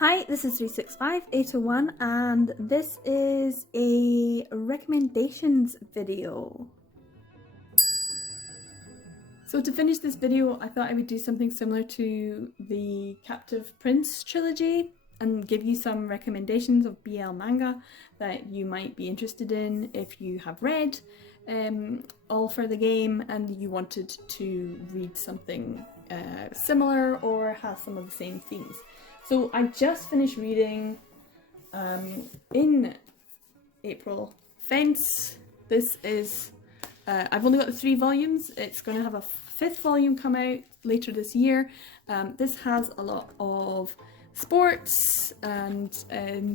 Hi, this is 365801 and this is a recommendations video. So to finish this video, I thought I would do something similar to the Captive Prince trilogy and give you some recommendations of BL manga that you might be interested in if you have read All for the Game and you wanted to read something similar or has some of the same themes. So I just finished reading in April Fence. This is, I've only got the 3 volumes. It's going to have a 5th volume come out later this year. This has a lot of sports and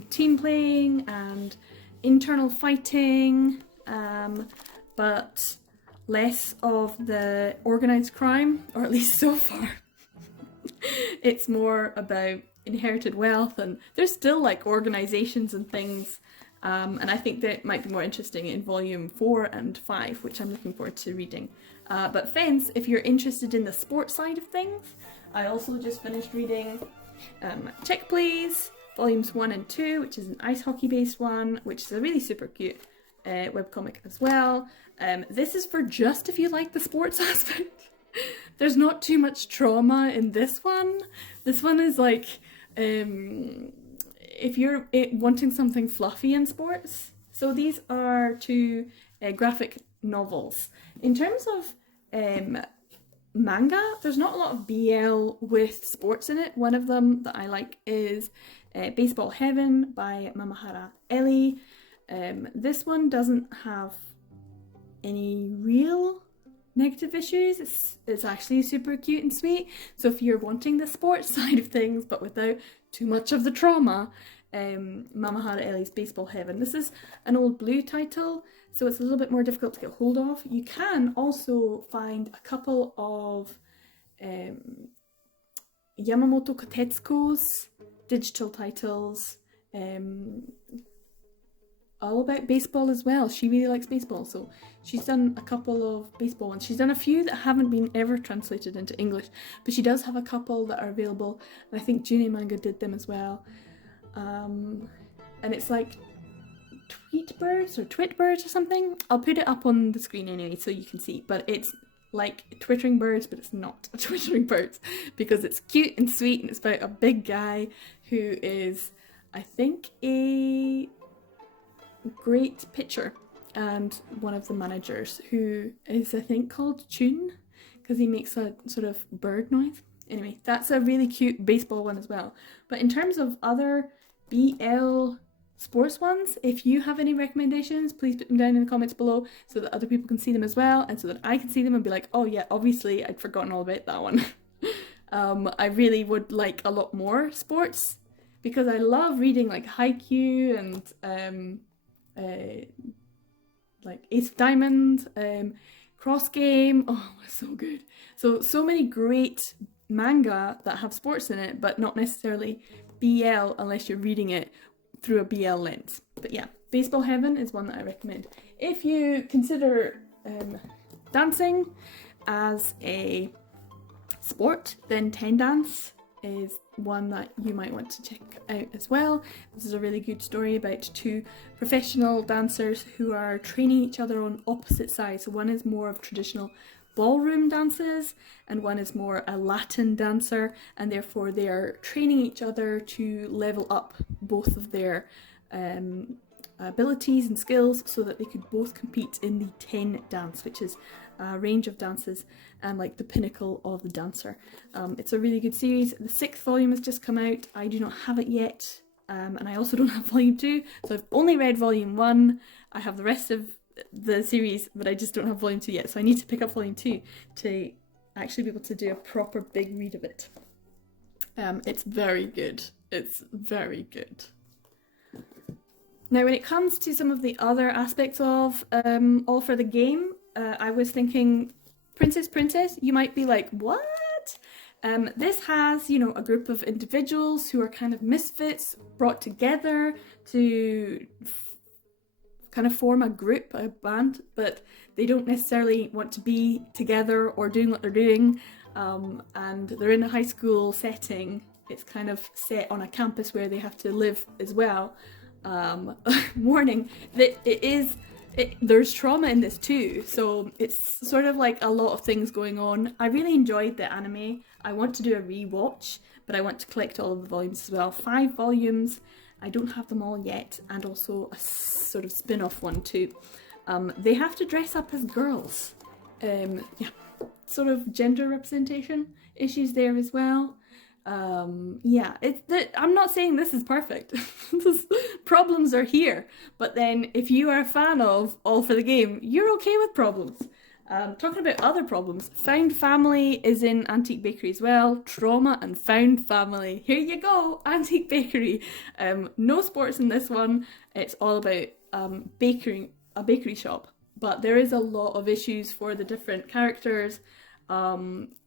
team playing and internal fighting, but less of the organised crime, or at least so far. It's more about inherited wealth, and there's still like organisations and things, and I think that might be more interesting in volume 4 and 5, which I'm looking forward to reading. But Fence, if you're interested in the sports side of things, I also just finished reading Check Please, volumes 1 and 2, which is an ice hockey based one, which is a really super cute webcomic as well. This is for just if you like the sports aspect. There's not too much trauma in this one. This one is like, if you're wanting something fluffy in sports. So these are 2 graphic novels. In terms of manga, there's not a lot of BL with sports in it. One of them that I like is Baseball Heaven by Mamahara Eli. This one doesn't have any real negative issues. It's actually super cute and sweet. So if you're wanting the sports side of things but without too much of the trauma, Mamahara Eli's Baseball Heaven. This is an old blue title, so it's a little bit more difficult to get hold of. You can also find a couple of Yamamoto Kotetsuko's digital titles, all about baseball as well. She really likes baseball, so she's done a couple of baseball ones. She's done a few that haven't been ever translated into English, but she does have a couple that are available, and I think June Manga did them as well. And it's like Tweetbirds or Twitbirds or something. I'll put it up on the screen anyway so you can see, but it's like twittering birds, but it's not a twittering birds because it's cute and sweet, and it's about a big guy who is, I think, a great pitcher and one of the managers who is, I think, called Chun because he makes a sort of bird noise. Anyway, that's a really cute baseball one as well. But in terms of other BL sports ones, if you have any recommendations, please put them down in the comments below so that other people can see them as well, and so that I can see them and be like, oh yeah, obviously I'd forgotten all about that one. I really would like a lot more sports because I love reading like Haikyuu and like Ace of Diamond, Cross Game. Oh, it's so good. So many great manga that have sports in it, but not necessarily BL unless you're reading it through a BL lens. But yeah, Baseball Heaven is one that I recommend. If you consider dancing as a sport, then Ten Dance is one that you might want to check out as well. This is a really good story about 2 professional dancers who are training each other on opposite sides. So one is more of traditional ballroom dances and one is more a Latin dancer, and therefore they are training each other to level up both of their abilities and skills so that they could both compete in the Ten Dance, which is a range of dances and like the pinnacle of the dancer. It's a really good series. The 6th volume has just come out. I do not have it yet, and I also don't have volume 2, so I've only read volume 1. I have the rest of the series, but I just don't have volume 2 yet, so I need to pick up volume 2 to actually be able to do a proper big read of it. It's very good. It's very good. Now, when it comes to some of the other aspects of All for the Game, I was thinking Princess, you might be like, what? This has, you know, a group of individuals who are kind of misfits brought together to kind of form a group, a band, but they don't necessarily want to be together or doing what they're doing, and they're in a high school setting, it's kind of set on a campus where they have to live as well. Warning that there's trauma in this too, so it's sort of like a lot of things going on. I really enjoyed the anime. I want to do a rewatch, but I want to collect all of the volumes as well. 5 volumes. I don't have them all yet, and also a sort of spin-off one too. They have to dress up as girls. Yeah, sort of gender representation issues there as well. Yeah, I'm not saying this is perfect. Problems are here, but then if you are a fan of All for the Game, you're okay with problems. Talking about other problems, Found Family is in Antique Bakery as well. Trauma and Found Family. Here you go, Antique Bakery. No sports in this one. It's all about a bakery shop. But there is a lot of issues for the different characters.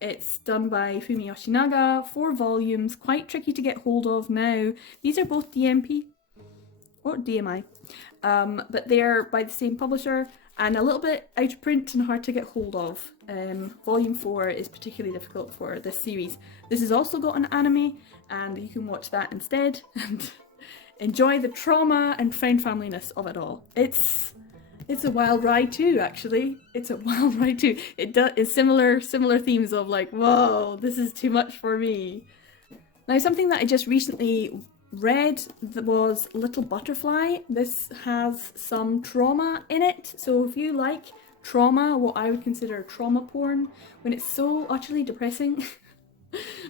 It's done by Fumi Yoshinaga, 4 volumes, quite tricky to get hold of now. These are both DMP or DMI, but they're by the same publisher and a little bit out of print and hard to get hold of. Volume 4 is particularly difficult for this series. This has also got an anime, and you can watch that instead and enjoy the trauma and found family-ness of it all. It's a wild ride too, actually. It's a wild ride too. It's similar themes of like, whoa, this is too much for me. Now, something that I just recently read was Little Butterfly. This has some trauma in it. So if you like trauma, what I would consider trauma porn, when it's so utterly depressing,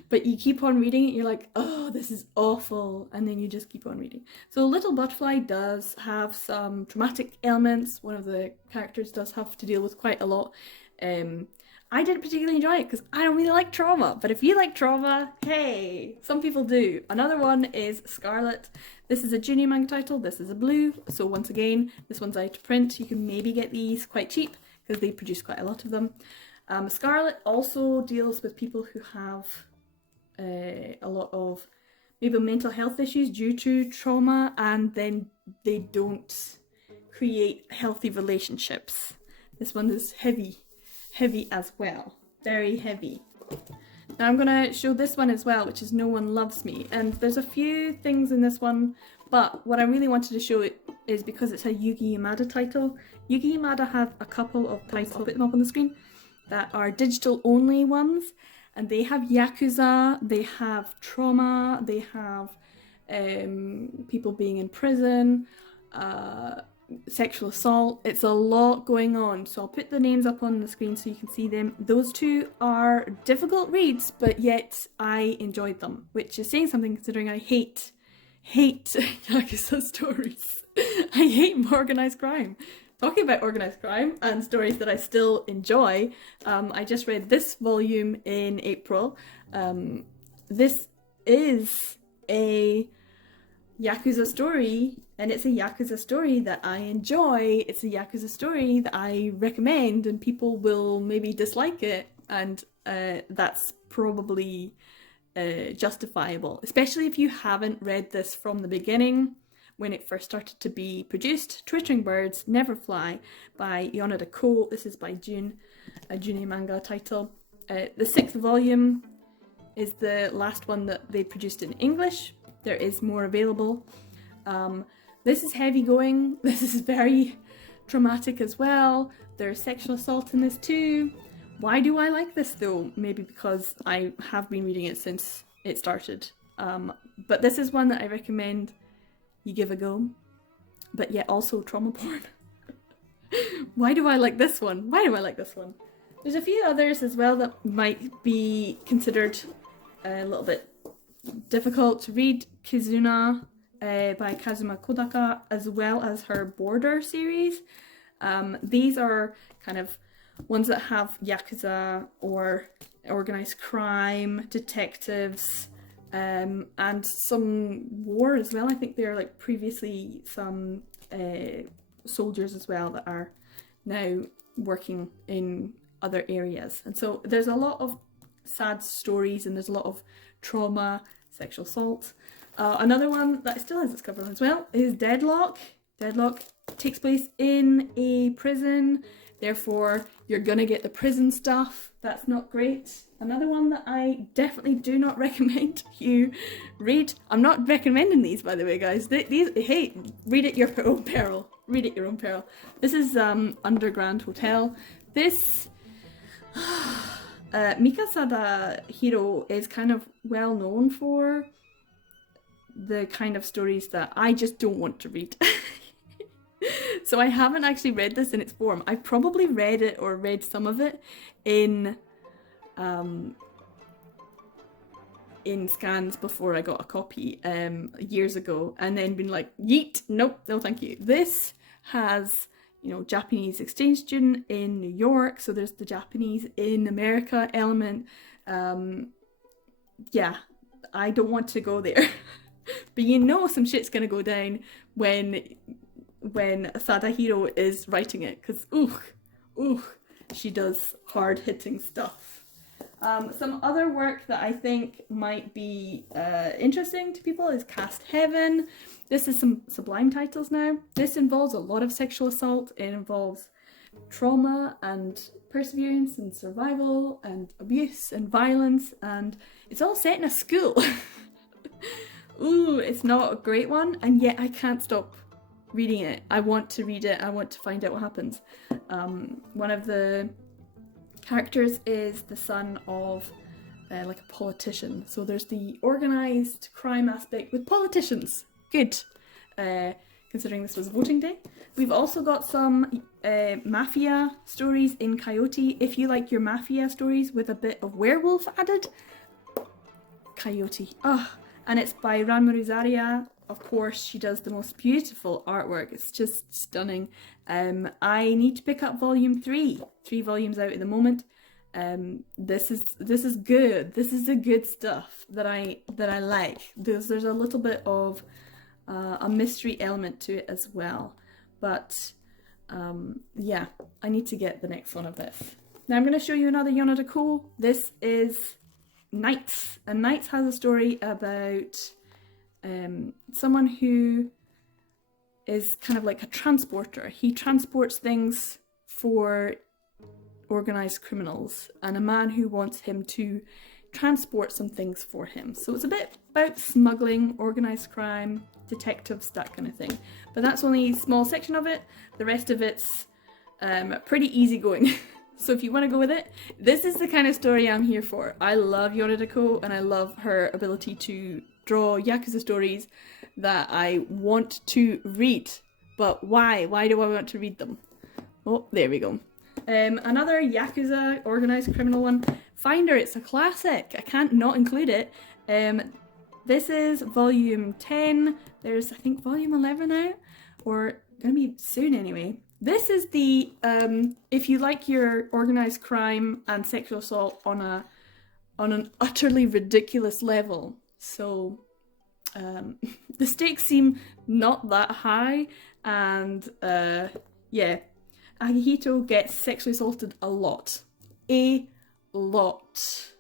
but you keep on reading it, you're like, oh, this is awful, and then you just keep on reading. So Little Butterfly does have some traumatic elements. One of the characters does have to deal with quite a lot. I didn't particularly enjoy it because I don't really like trauma, but if you like trauma, hey, some people do. Another one is Scarlet. This is a junior manga title, this is a blue, so once again, this one's out of print. You can maybe get these quite cheap because they produce quite a lot of them. Scarlet also deals with people who have a lot of maybe mental health issues due to trauma, and then they don't create healthy relationships. This one is heavy as well, very heavy. Now I'm gonna show this one as well, which is No One Loves Me, and there's a few things in this one, but what I really wanted to show it is because it's a Yugi Yamada title. Yugi Yamada have a couple of titles, I'll put them up on the screen, that are digital only ones, and they have Yakuza, they have trauma, they have people being in prison, sexual assault. It's a lot going on, so I'll put the names up on the screen so you can see them. Those two are difficult reads, but yet I enjoyed them, which is saying something considering I hate Yakuza stories. I hate organised crime. Talking about organised crime and stories that I still enjoy, I just read this volume in April. This is a Yakuza story, and it's a Yakuza story that I enjoy. It's a Yakuza story that I recommend, and people will maybe dislike it, and that's probably justifiable, especially if you haven't read this from the beginning. When it first started to be produced, Twittering Birds Never Fly by Yonada Ko. This is by June, a junior manga title. The 6th volume is the last one that they produced in English. There is more available. This is heavy going. This is very traumatic as well. There's sexual assault in this too. Why do I like this though? Maybe because I have been reading it since it started. But this is one that I recommend you give a go, but yet also trauma porn. Why do I like this one? Why do I like this one? There's a few others as well that might be considered a little bit difficult to read. Kizuna by Kazuma Kodaka, as well as her Border series. These are kind of ones that have Yakuza or organised crime, detectives, and some war as well. I think they're like previously some soldiers as well that are now working in other areas. And so there's a lot of sad stories and there's a lot of trauma, sexual assault. Another one that still has its cover as well is Deadlock. Deadlock takes place in a prison. therefore you're gonna get the prison stuff. That's not great. Another one that I definitely do not recommend you read. I'm not recommending these, by the way, guys. These, hey, read at your own peril. Read at your own peril. This is Underground Hotel. This Mikasada Hiro is kind of well known for the kind of stories that I just don't want to read. So I haven't actually read this in its form. I probably read it or read some of it in scans before I got a copy years ago, and then been like, yeet, nope, no thank you. This has, you know, Japanese exchange student in New York, so there's the Japanese in America element. Yeah, I don't want to go there. But you know some shit's gonna go down when Sadahiro is writing it, because she does hard-hitting stuff. Some other work that I think might be interesting to people is Cast Heaven. This is some Sublime titles now. This involves a lot of sexual assault. It involves trauma and perseverance and survival and abuse and violence, and it's all set in a school. Ooh, it's not a great one, and yet I can't stop reading it. I want to read it. I want to find out what happens. One of the characters is the son of like a politician. So there's the organised crime aspect with politicians. Good. Considering this was voting day. We've also got some mafia stories in Coyote. If you like your mafia stories with a bit of werewolf added, Coyote. And it's by Ranmaru Zaria. Of course, she does the most beautiful artwork. It's just stunning. I need to pick up volume 3. 3 volumes out at the moment. This is good. This is the good stuff that I like. There's a little bit of a mystery element to it as well. But yeah, I need to get the next one of this. Now I'm going to show you another Yonada Ko. This is Nights. And Nights has a story about someone who is kind of like a transporter. He transports things for organised criminals, and a man who wants him to transport some things for him. So it's a bit about smuggling, organised crime, detectives, that kind of thing. But that's only a small section of it. The rest of it's pretty easygoing. So if you want to go with it, this is the kind of story I'm here for. I love Yonada Ko, and I love her ability to draw Yakuza stories that I want to read. But why? Why do I want to read them? Oh, there we go. Another Yakuza organised criminal one. Finder, it's a classic. I can't not include it. This is volume 10. There's, I think, volume 11 out, or gonna be soon anyway. This is the, if you like your organised crime and sexual assault on an utterly ridiculous level. So, the stakes seem not that high, and yeah, Akihito gets sexually assaulted a lot. A lot.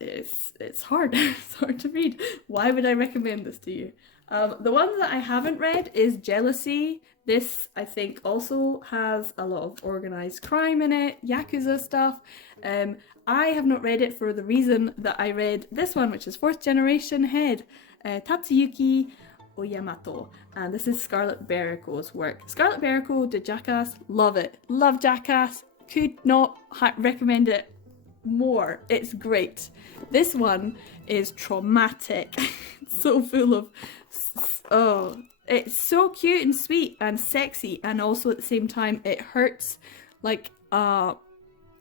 It's hard. It's hard to read. Why would I recommend this to you? The one that I haven't read is Jealousy. This, I think, also has a lot of organised crime in it, Yakuza stuff. I have not read it for the reason that I read this one, which is 4th Generation Head, Tatsuyuki Oyamato. And this is Scarlet Bariko's work. Scarlet Bariko did Jackass. Love it. Love Jackass. Could not recommend it more. It's great. This one is traumatic. So full of... Oh... It's so cute and sweet and sexy, and also at the same time it hurts like a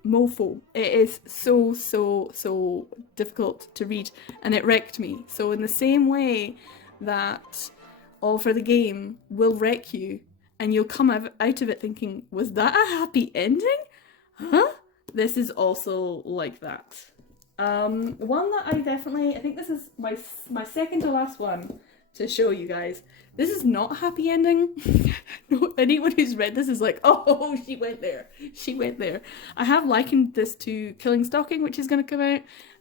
mofo. It is so difficult to read, and it wrecked me. So in the same way that All for the Game will wreck you, and you'll come out of it thinking, was that a happy ending? Huh? This is also like that. One that I think this is my second to last one to show you guys. This is not a happy ending. No, anyone who's read this is like, oh, she went there. She went there. I have likened this to Killing Stalking, which is going to come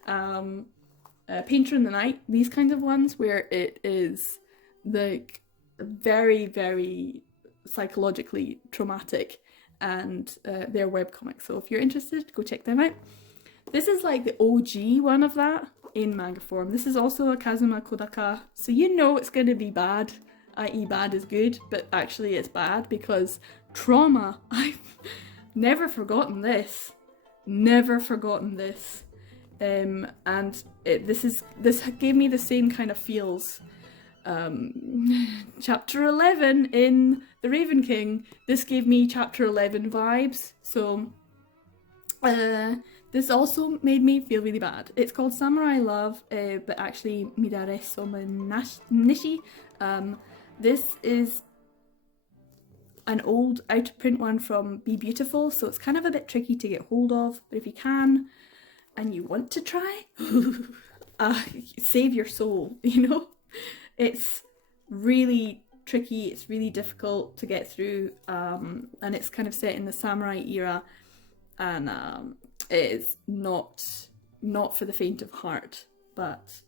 out. Painter in the Night. These kinds of ones where it is like very, very psychologically traumatic. and their webcomics. So if you're interested, go check them out. This is like the OG one of that in manga form. This is also a Kazuma Kodaka, so you know it's going to be bad, i.e. bad is good, but actually it's bad because trauma. I've never forgotten this. Never forgotten this. And this gave me the same kind of feels. Chapter 11 in The Raven King, this gave me chapter 11 vibes, so this also made me feel really bad. It's called Samurai Love, but actually Midare Soma Nishi. This is an old out of print one from Be Beautiful, so it's kind of a bit tricky to get hold of, but if you can and you want to try, save your soul, you know? It's really tricky, it's really difficult to get through, and it's kind of set in the samurai era, and it is not for the faint of heart. But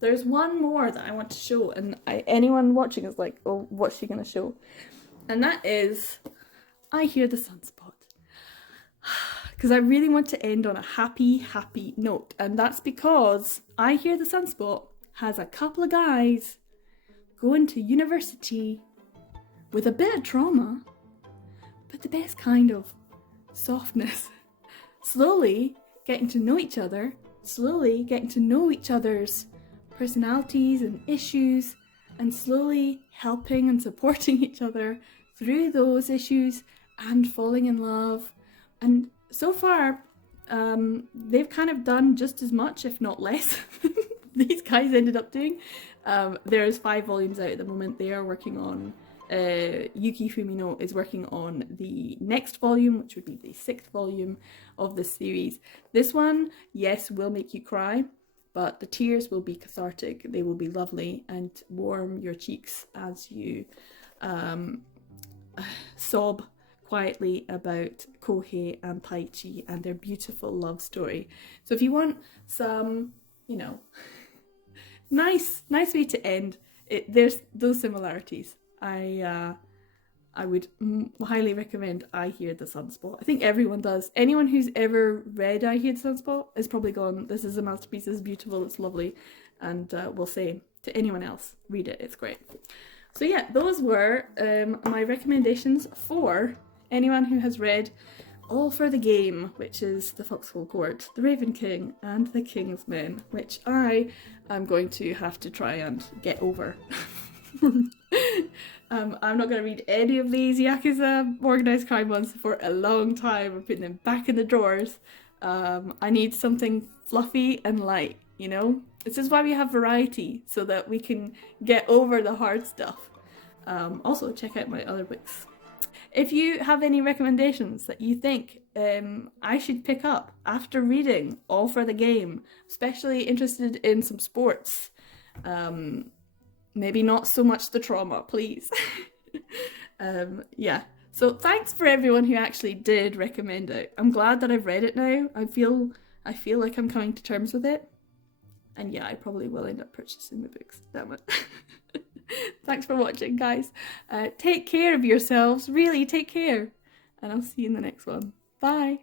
there's one more that I want to show, and anyone watching is like, oh, what's she gonna show? And that is I Hear the Sunspot. Because I really want to end on a happy note, and that's because I Hear the Sunspot has a couple of guys going to university with a bit of trauma, but the best kind of softness. Slowly getting to know each other, slowly getting to know each other's personalities and issues, and slowly helping and supporting each other through those issues and falling in love. And so far, they've kind of done just as much, if not less, these guys ended up doing. There's 5 volumes out at the moment. They are working on, Yuki Fumino is working on the next volume, which would be the 6th volume of the series. This one, yes, will make you cry, but the tears will be cathartic. They will be lovely and warm your cheeks as you sob quietly about Kohei and Taichi and their beautiful love story. So if you want some, you know, nice way to end it, there's those similarities. I would highly recommend I Hear the Sunspot. I think everyone does. Anyone who's ever read I Hear the Sunspot is probably gone, this is a masterpiece, this is beautiful, it's lovely, and will say to anyone else, read it, it's great. So yeah, those were my recommendations for anyone who has read All for the Game, which is the Foxhole Court, the Raven King, and the King's Men, which I am going to have to try and get over. I'm not going to read any of these Yakuza organised crime ones for a long time. I'm putting them back in the drawers. I need something fluffy and light, you know? This is why we have variety, so that we can get over the hard stuff. Also, check out my other books. If you have any recommendations that you think I should pick up after reading All for the Game, especially interested in some sports, maybe not so much the trauma, please. Yeah, so thanks for everyone who actually did recommend it. I'm glad that I've read it now. I feel like I'm coming to terms with it. And yeah, I probably will end up purchasing the books, damn it. Thanks for watching, guys. Take care of yourselves, really take care. And I'll see you in the next one. Bye.